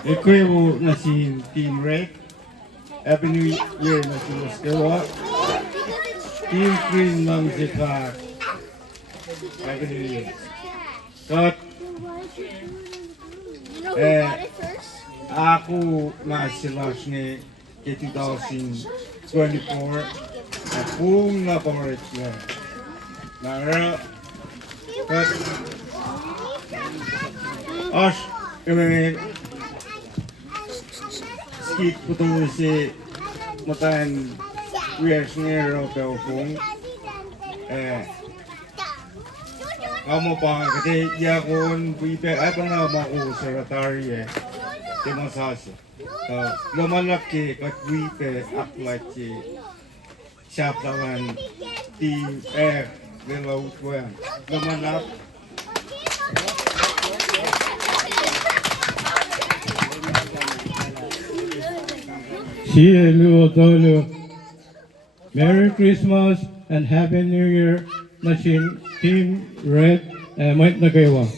Equivalent na si Team Ray. Happy New Year na si Muskewa. Team Green ng Zika. Happy New Year. So, ako na sila ni 2024 na kung napamorit niya. Nara, but, skik po ito si matan wears niya ro pelfong. Kamu pa kasi yakon buipe ay pa na mako secretary di masasi. Lumalaki kat buipe aklaki Chapter 1 Team F Lelu Utwe Lamanap Lelu Utwe Merry Christmas and Happy New Year Nachin Team Red Mait Nagaywa.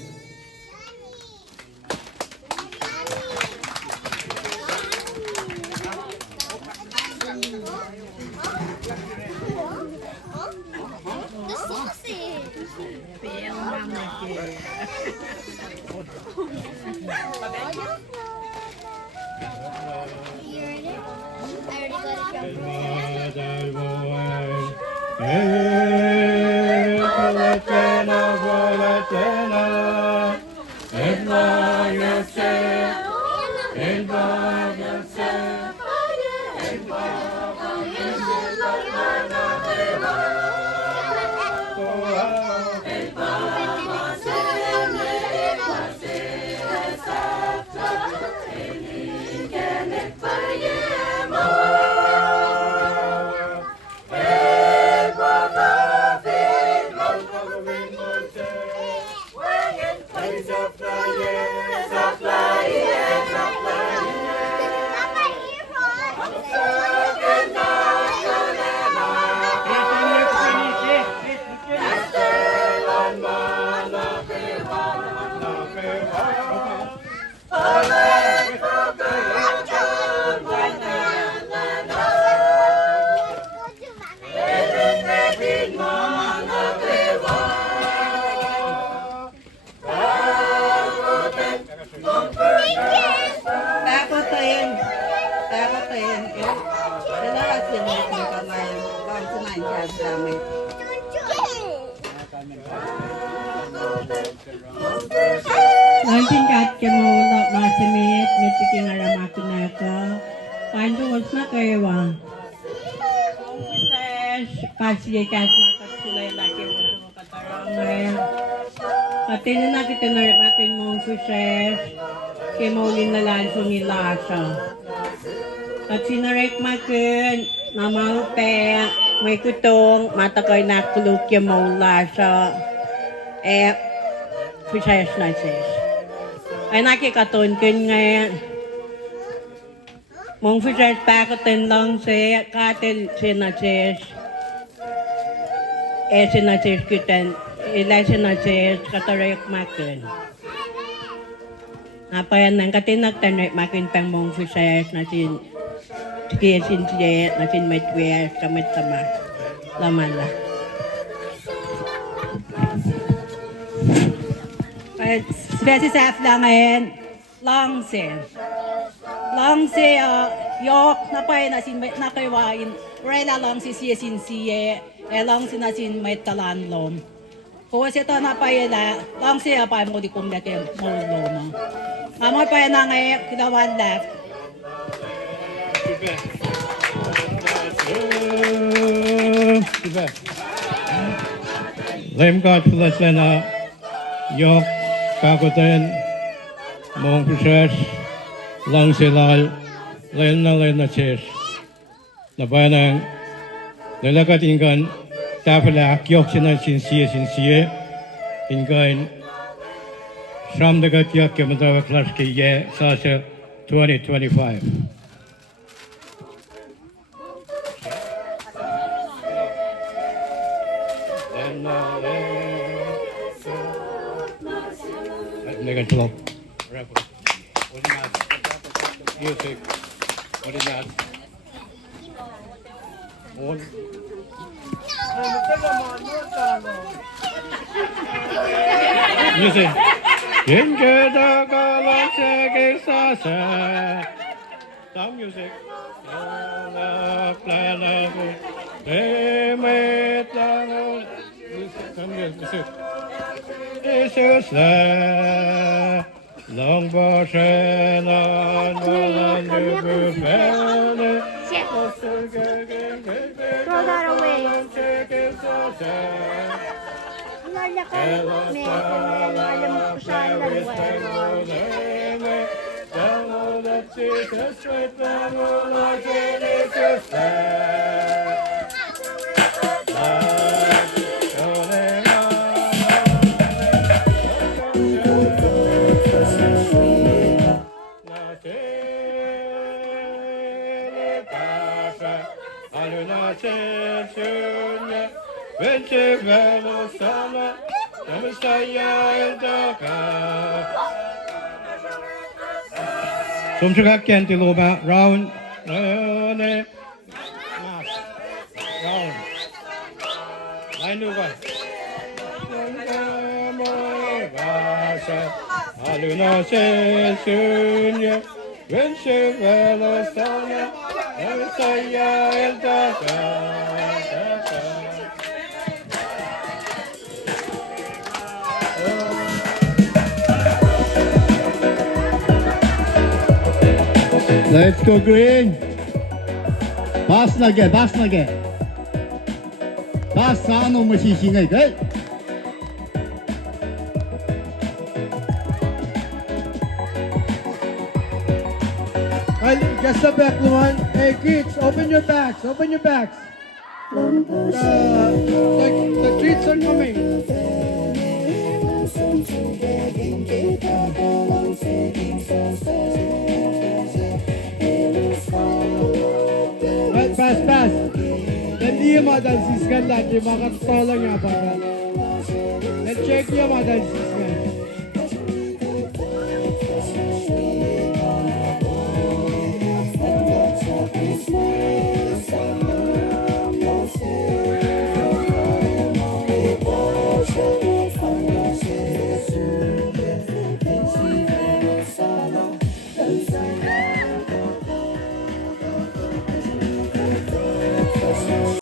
Lantin kat kemo lak masimit mitiking aramakunaka. Pandu na kayawa. Pasiye kat makatulay laki mo sa makatarangay. Katin na kita narimakin mong suses. Kemo linalan sumilasa. At sinarek makin namaupe. May kutong matakay na kuluk kemo lasa. Suses na sis. Ay nakikaton kin ngayon. Mong suses pakatin lang siya. Katil sinasis. Sinasis kitan. Ilay sinasis katarek makin. Napayan ng katinagtanay makin pang mong suses na sin. Sige sin siya na sin may tuwes kamit sama. Lamala. Specific lang ngayon, long sin. Long sin, yok, napay na sin may nakaiwain. Rela long si siya sin siya, long sin na sin may talanlom. Kung ito napay na, long siya pa mo di kumdatin mo loma. Mamay pa na ngayon, kinawan left. Lem God bless na yok kakutan mong proses lang silal len na ches na banang nalakat ingkan tapala yok sinan sinsiye ingkan sham dagat yak kemadawa class ke ye sasa 2025. Megan Club. What is that? Music. What is that? Music. Inge da gala sege sasa. Some music. La plana. Emet la. Some music. Jesus long boshen on the Throw that away. Basha, Aluna Shunya, Vinci Velo Sama, Namasaya Daka. Sumsuka Kenti Loba, round, round, line over. Aluna Shunya, Vinci Velo Sama, Namasaya Daka. Let's go green. Pass lagi, pass lagi. Pass sana masih singai, okay? Just the back, Luan. Hey, kids, open your bags. Open your bags. The treats are coming. Right, pass. Dan dia madan siskan lagi makan tolong ya pak. Dan check dia madan siskan. Smile.